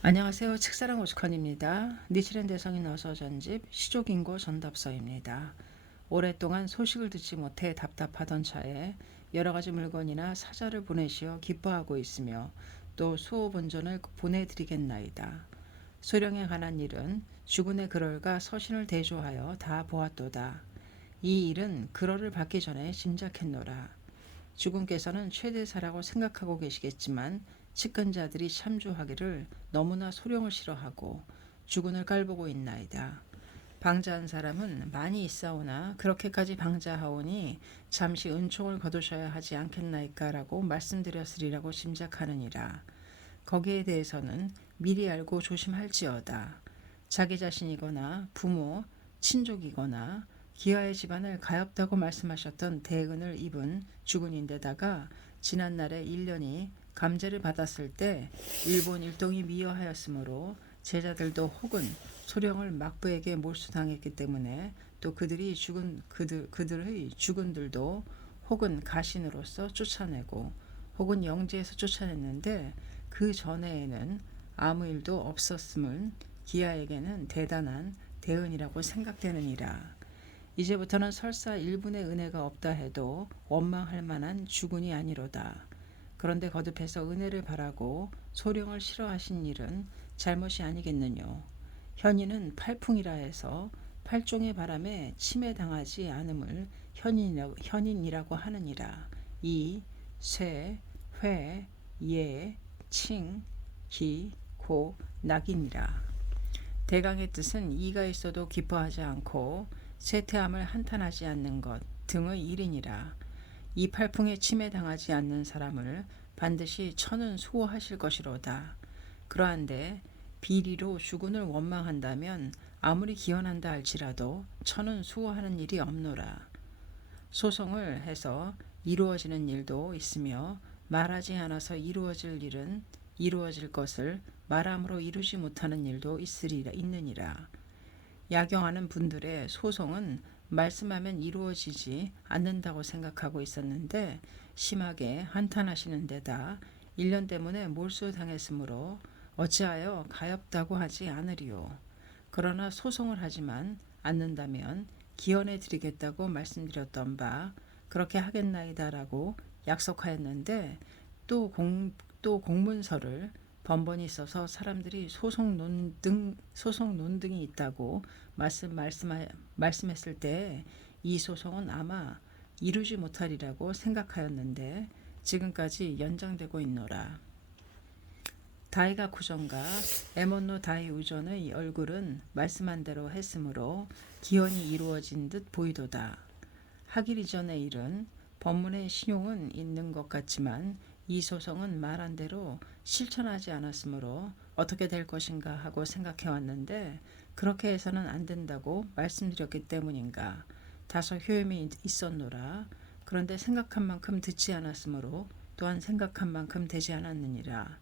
안녕하세요. 책사랑 오죽헌입니다. 니치렌 대성인 어서 전집 시족인고 전답서입니다. 오랫동안 소식을 듣지 못해 답답하던 차에 여러가지 물건이나 사자를 보내시어 기뻐하고 있으며 또 수호본전을 보내드리겠나이다. 소령에 관한 일은 주군의 그럴과 서신을 대조하여 다 보았도다. 이 일은 그럴을 받기 전에 짐작했노라. 주군께서는 최대사라고 생각하고 계시겠지만 측근자들이 참조하기를 너무나 소령을 싫어하고 주군을 깔보고 있나이다. 방자한 사람은 많이 있사오나 그렇게까지 방자하오니 잠시 은총을 거두셔야 하지 않겠나이까라고 말씀드렸으리라고 짐작하느니라. 거기에 대해서는 미리 알고 조심할지어다. 자기 자신이거나 부모, 친족이거나 기아의 집안을 가엾다고 말씀하셨던 대은을 입은 주군인데다가 지난날에 1년이 감제를 받았을 때 일본 일동이 미여하였으므로 제자들도 혹은 소령을 막부에게 몰수당했기 때문에 또 그들의 주군들도 혹은 가신으로서 쫓아내고 혹은 영지에서 쫓아냈는데 그 전에에는 아무 일도 없었음을 기아에게는 대단한 대은이라고 생각되느니라. 이제부터는 설사 일분의 은혜가 없다 해도 원망할 만한 주군이 아니로다. 그런데 거듭해서 은혜를 바라고 소령을 싫어하신 일은 잘못이 아니겠느뇨. 현인은 팔풍이라 해서 팔종의 바람에 침해당하지 않음을 현인이라고 하느니라. 이, 쇠, 회, 예, 칭, 기, 고, 낙이니라. 대강의 뜻은 이가 있어도 기뻐하지 않고 쇠퇴함을 한탄하지 않는 것 등의 일이니라. 이 팔풍에 침해당하지 않는 사람을 반드시 천은 수호하실 것이로다. 그러한데 비리로 주군을 원망한다면 아무리 기원한다 할지라도 천은 수호하는 일이 없노라. 소송을 해서 이루어지는 일도 있으며 말하지 않아서 이루어질 것을 말함으로 이루지 못하는 일도 있느니라. 야경하는 분들의 소송은 말씀하면 이루어지지 않는다고 생각하고 있었는데 심하게 한탄하시는 데다 1년 때문에 몰수당했으므로 어찌하여 가엾다고 하지 않으리요. 그러나 소송을 하지만 않는다면 기원해 드리겠다고 말씀드렸던 바 그렇게 하겠나이다라고 약속하였는데 또 공문서를 번번이 써서 사람들이 소송 논등이 있다고 말씀했을 때 이 소송은 아마 이루지 못하리라고 생각하였는데 지금까지 연장되고 있노라. 다이가 구전과 에몬노 다이 우전의 얼굴은 말씀한 대로 했으므로 기원이 이루어진 듯 보이도다. 하길 이전의 일은 법문의 신용은 있는 것 같지만 이 소송은 말한 대로 실천하지 않았으므로 어떻게 될 것인가 하고 생각해 왔는데 그렇게 해서는 안 된다고 말씀드렸기 때문인가. 다소 효험이 있었노라. 그런데 생각한 만큼 듣지 않았으므로 또한 생각한 만큼 되지 않았느니라.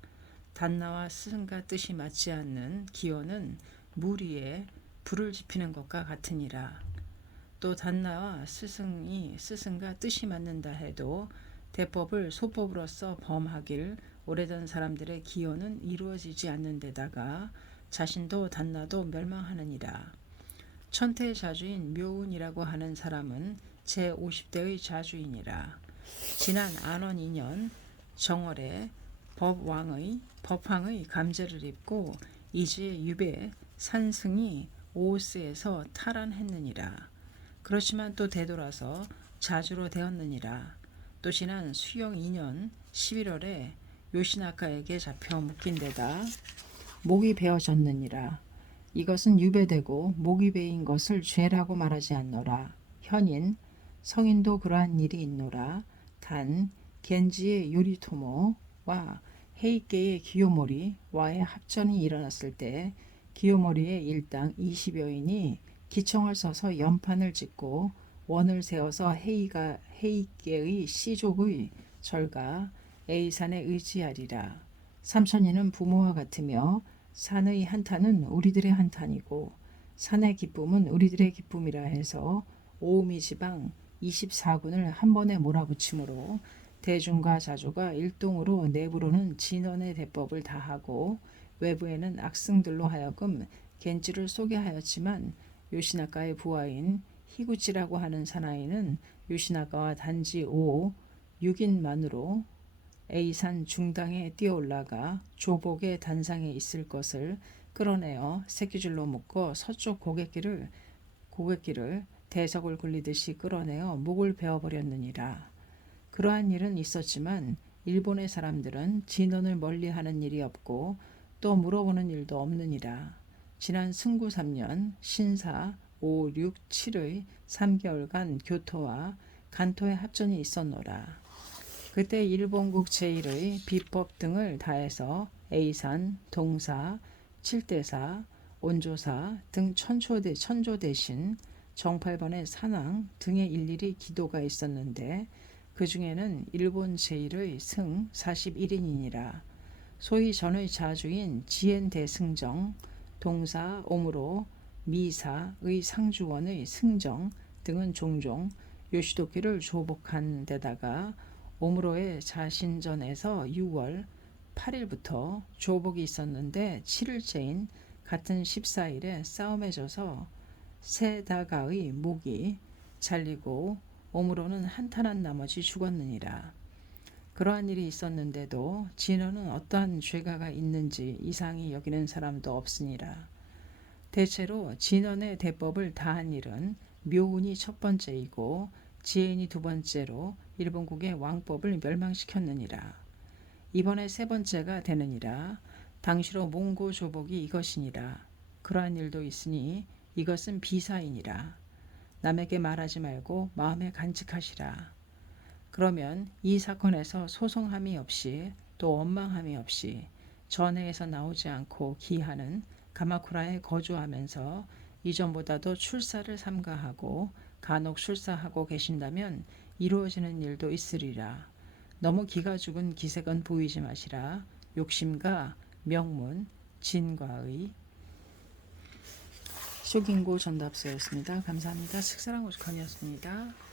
단나와 스승과 뜻이 맞지 않는 기원은 물 위에 불을 지피는 것과 같으니라. 또 단나와 스승과 뜻이 맞는다 해도 대법을 소법으로서 범하길 오래된 사람들의 기원은 이루어지지 않는 데다가 자신도 단나도 멸망하느니라. 천태의 자주인 묘운이라고 하는 사람은 제50대의 자주인이라. 지난 안원 2년 정월에 법황의 감제를 입고 이지의 유배 산승이 오스에서 탈환했느니라. 그렇지만 또 되돌아서 자주로 되었느니라. 또 지난 수영 2년 11월에 요시나카에게 잡혀 묶인 데다 목이 베어졌느니라. 이것은 유배되고 목이 베인 것을 죄라고 말하지 않노라. 현인 성인도 그러한 일이 있노라. 단 겐지의 요리토모와 헤이케의 기요모리와의 합전이 일어났을 때 기요모리의 일당 20여인이 기청을 써서 연판을 짓고 원을 세워서 헤이케의 씨족의 절가 A산에 의지하리라. 삼천이는 부모와 같으며 산의 한탄은 우리들의 한탄이고 산의 기쁨은 우리들의 기쁨이라 해서 오우미 지방 24군을 한 번에 몰아붙이므로 대중과 자주가 일동으로 내부로는 진언의 대법을 다하고 외부에는 악승들로 하여금 겐지를 쏘게 하였지만 요시나가의 부하인 히구치라고 하는 사나이는 요시나가와 단지 6인만으로 A산 중당에 뛰어올라가 조복의 단상에 있을 것을 끌어내어 새끼줄로 묶어 서쪽 고갯길을 대석을 굴리듯이 끌어내어 목을 베어버렸느니라. 그러한 일은 있었지만 일본의 사람들은 진원을 멀리하는 일이 없고 또 물어보는 일도 없느니라. 지난 승구 3년 신사 5, 6, 7의 3개월간 교토와 간토의 합전이 있었노라. 그때 일본국 제1의 비법 등을 다해서 A산, 동사, 칠대사, 온조사 등 천조 대신 정팔번의 산왕 등의 일일이 기도가 있었는데 그 중에는 일본 제1의 승 41인이니라. 소위 전의 자주인 지엔 대승정, 동사 오무로, 미사의 상주원의 승정 등은 종종 요시도키를 조복한 데다가 오무로의 자신전에서 6월 8일부터 조복이 있었는데 7일째인 같은 14일에 싸움에 져서 세다가의 목이 잘리고 오무로는 한탄한 나머지 죽었느니라. 그러한 일이 있었는데도 진원은 어떠한 죄가가 있는지 이상히 여기는 사람도 없으니라. 대체로 진원의 대법을 다한 일은 묘운이 첫 번째이고 지엔이 두 번째로 일본국의 왕법을 멸망시켰느니라. 이번에 세 번째가 되느니라. 당시로 몽고 조복이 이것이니라. 그러한 일도 있으니 이것은 비사이니라. 남에게 말하지 말고 마음에 간직하시라. 그러면 이 사건에서 소송함이 없이 또 원망함이 없이 전해에서 나오지 않고 기하는 가마쿠라에 거주하면서 이전보다도 출사를 삼가하고 간혹 출사하고 계신다면 이루어지는 일도 있으리라. 너무 기가 죽은 기색은 보이지 마시라. 욕심과 명문, 진과의 쇼긴고 전답서였습니다. 감사합니다. 식사랑 오죽헌이었습니다.